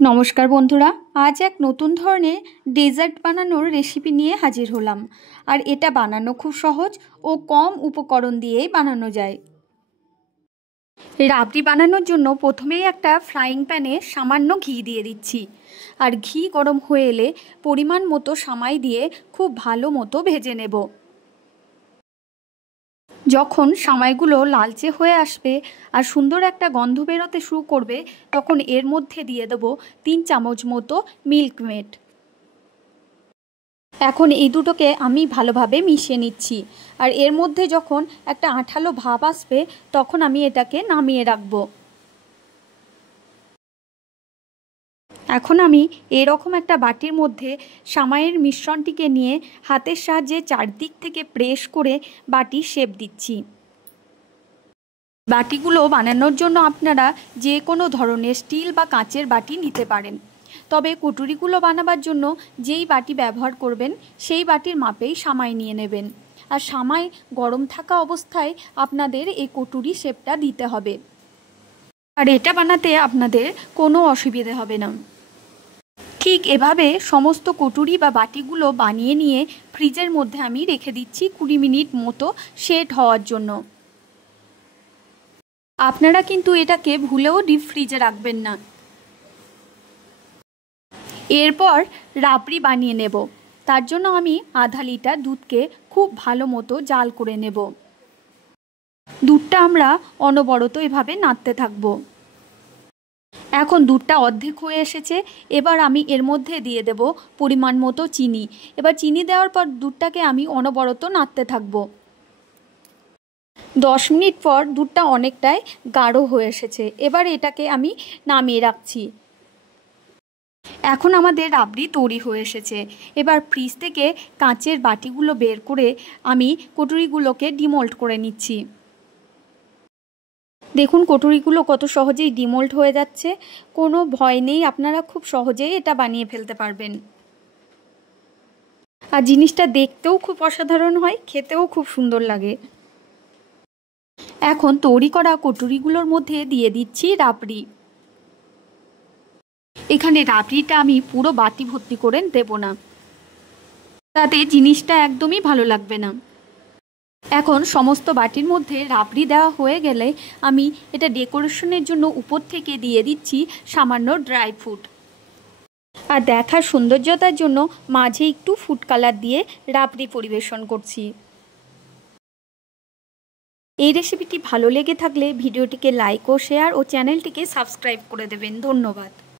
नमस्कार बंधुरा आज एक नतून धरनेर डेजार्ट बानानोर रेसिपि निये हाजिर हलाम। और एटा बानानो खूब सहज और कम उपकरण दिएई बानानो जाय। राबड़ी बानानोर जोन्नो प्रथमेई एकटा फ्राइंग पैने सामान्य घी दिए दिচ্ছি। और घी गरम हये एले परिमाण मतो सामाई दिए खूब भालो मतो भेजे नेब। যখন সামাইগুলো লালচে হয়ে আসবে আর সুন্দর একটা গন্ধ বেরোতে শুরু করবে তখন এর মধ্যে দিয়ে দেব 3 চামচ মতো মিল্ক মেড। এখন এই দুটোকে আমি ভালোভাবে মিশিয়ে নিচ্ছি। আর এর মধ্যে যখন একটা আঠালো ভাব আসবে তখন আমি এটাকে নামিয়ে রাখবো। এখন আমি এরকম একটা বাটির মধ্যে সামাইয়ের মিশ্রণটিকে নিয়ে হাতের সাহায্যে চারদিক থেকে প্রেস করে বাটি শেপ দিচ্ছি। বাটিগুলো বানানোর জন্য আপনারা যে কোনো ধরনের স্টিল বা কাঁচের বাটি নিতে পারেন। তবে কটুরিগুলো বানাবার জন্য যেই বাটি ব্যবহার করবেন সেই বাটির মাপেই সামাই নিয়ে নেবেন। আর সামাই গরম থাকা অবস্থায় আপনাদের এই কটুরি শেপটা দিতে হবে। আর এটা বানাতে আপনাদের কোনো অসুবিধে হবে না। ঠিক এভাবে সমস্ত কটুরি বা বাটিগুলো বানিয়ে নিয়ে ফ্রিজের মধ্যে আমি রেখে দিচ্ছি 20 মিনিট মতো সেট হওয়ার জন্য। আপনারা কিন্তু এটাকে ভুলেও ডিপ ফ্রিজে রাখবেন না। এরপর রাবড়ি বানিয়ে নেব। তার জন্য আমি আধা লিটার দুধকে খুব ভালো মতো জাল করে নেব। দুধটা আমরা অনবরত এভাবে নাড়তে থাকবো। এখন দুধটা অর্ধেক হয়ে এসেছে। এবার আমি এর মধ্যে দিয়ে দেব পরিমাণ মতো চিনি। এবার চিনি দেওয়ার পর দুধটাকে আমি অনবরত নাড়তে থাকবো। 10 মিনিট পর দুধটা অনেকটাই গাঢ় হয়ে এসেছে। এবার এটাকে আমি নামিয়ে রাখছি। এখন আমাদের রাবড়ি তৈরি হয়ে এসেছে। এবার ফ্রিজ থেকে কাঁচের বাটিগুলো বের করে আমি কটুরিগুলোকে ডিমোল্ড করে নিচ্ছি। দেখুন কটুরিগুলো কত সহজেই ডিমোল্ড হয়ে যাচ্ছে। কোনো ভয় নেই, আপনারা খুব সহজেই এটা বানিয়ে ফেলতে পারবেন। আর জিনিসটা দেখতেও খুব অসাধারণ হয়, খেতেও খুব সুন্দর লাগে। এখন তৈরি করা কটুরিগুলোর মধ্যে দিয়ে দিচ্ছি রাবড়ি। এখানে রাবড়িটা আমি পুরো বাটি ভর্তি করে দেব না, তাতে জিনিসটা একদমই ভালো লাগবে না। এখন সমস্ত বাটির মধ্যে রাবড়ি দেওয়া হয়ে গেলে আমি এটা ডেকোরেশনের জন্য উপর থেকে দিয়ে দিচ্ছি সামান্য ড্রাই ফ্রুট। আর দেখার সৌন্দর্যতার জন্য মাঝে একটু ফুড কালার দিয়ে রাবড়ি পরিবেশন করছি। এই রেসিপিটি ভালো লেগে থাকলে ভিডিওটিকে লাইক ও শেয়ার ও চ্যানেলটিকে সাবস্ক্রাইব করে দেবেন। ধন্যবাদ।